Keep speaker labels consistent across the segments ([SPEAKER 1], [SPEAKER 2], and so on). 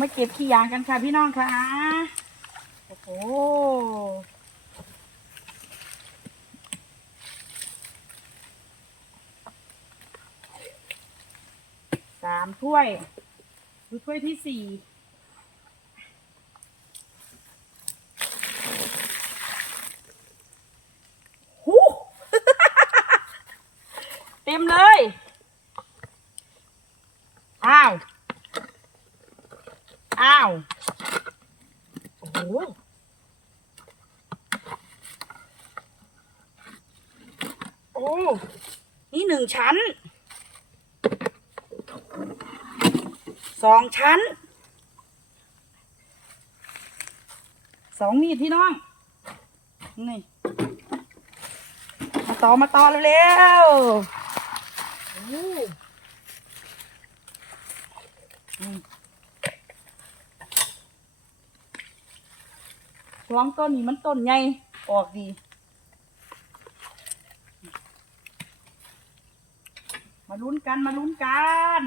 [SPEAKER 1] มาเก็บขี้ยางกันค่ะพี่น้องค่ะโอ้โหสามถ้วยดูถ้วยที่สี่หูเต็มเลย อ้าว อ้าวโอ้โหโอ้นี่หนึ่งชั้นสองชั้นสองมีดพี่น้อง นี่ มาต่อมาต่อเร็วๆ โอ้อืมร้องต้นนี้มันต้นใหญ่ออกดีมาลุ้นกันมาลุ้นกัน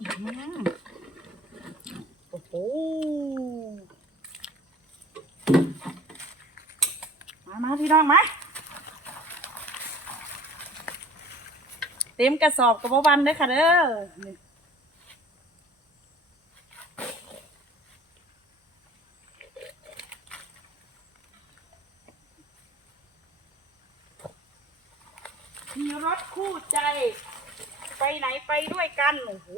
[SPEAKER 1] อืมโอ้โห มามาพี่น้องมาเต็มกระสอบกับวันเด้อค่ะเด้อมีรถคู่ใจ ไปไหนไปด้วยกันโอ้โห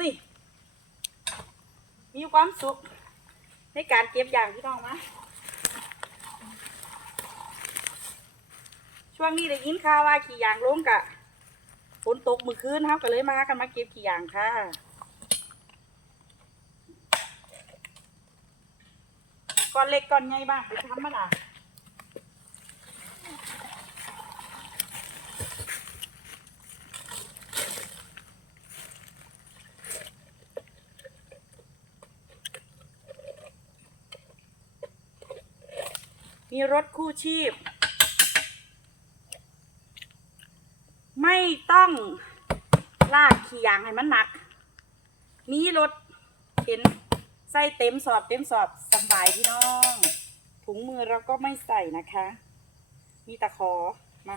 [SPEAKER 1] นี่ มีความสุขในการเก็บอย่างพี่น้องนะ ช่วงนี้ได้ยินข่าวว่าขี่ยางลงกะฝนตกมือคืนครับก็เลยมากันมาเก็บขี่ยางค่ะก้อนเล็กก้อนใหญ่บ้างไปทำมาล่ะมีรถคู่ชีพ ไม่ต้องลากขี่ยางให้มันหนัก มีรถเข็นใส่เต็มสอบเต็มสอบสบายพี่น้อง ถุงมือเราก็ไม่ใส่นะคะ มีตะขอมา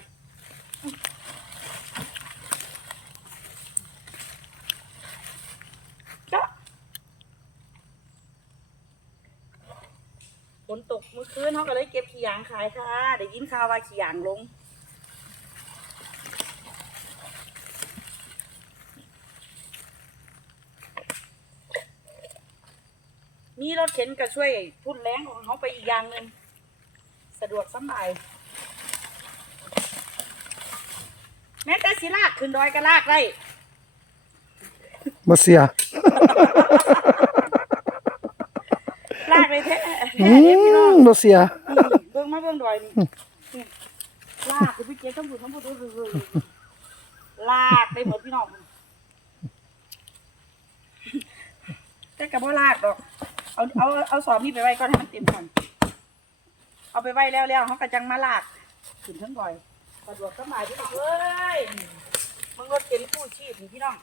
[SPEAKER 1] ก็ฝนตกเมื่อคืนเขาก็เลยเก็บขี้ยางขายค่ะ เดี๋ยวยินข่าวว่าขี้ยางลง มีรถเข็นก็ช่วยทุนแรงของเขาไปอีกอย่างหนึ่งสะดวกสบายแม้แต่สิลากขึ้นดอยก็ลากได้
[SPEAKER 2] มาเสีย
[SPEAKER 1] ลากเลยแท้
[SPEAKER 2] อื
[SPEAKER 1] แท้เด้พี่น้อง
[SPEAKER 2] มมาเสีย
[SPEAKER 1] เบิ่งมาเบิ่งดอยนี่นี่ลากคือพี่เจ๊ต้องพูดต้องพูดต้องพูดลากไปหมดพี่น้องแต่กับว่าลากดอก เอาเอาเอาสอบนี่ไปไว้ก่อนให้มันเต็มก่อนเอาไปไว้แล้วแล้วเขาก็จังมาลากขึ้นทั้งดอยสะดวกสบายพี่น้องเอ้ยมึงรถเก็นกู้ชีพนี่พี่น้อง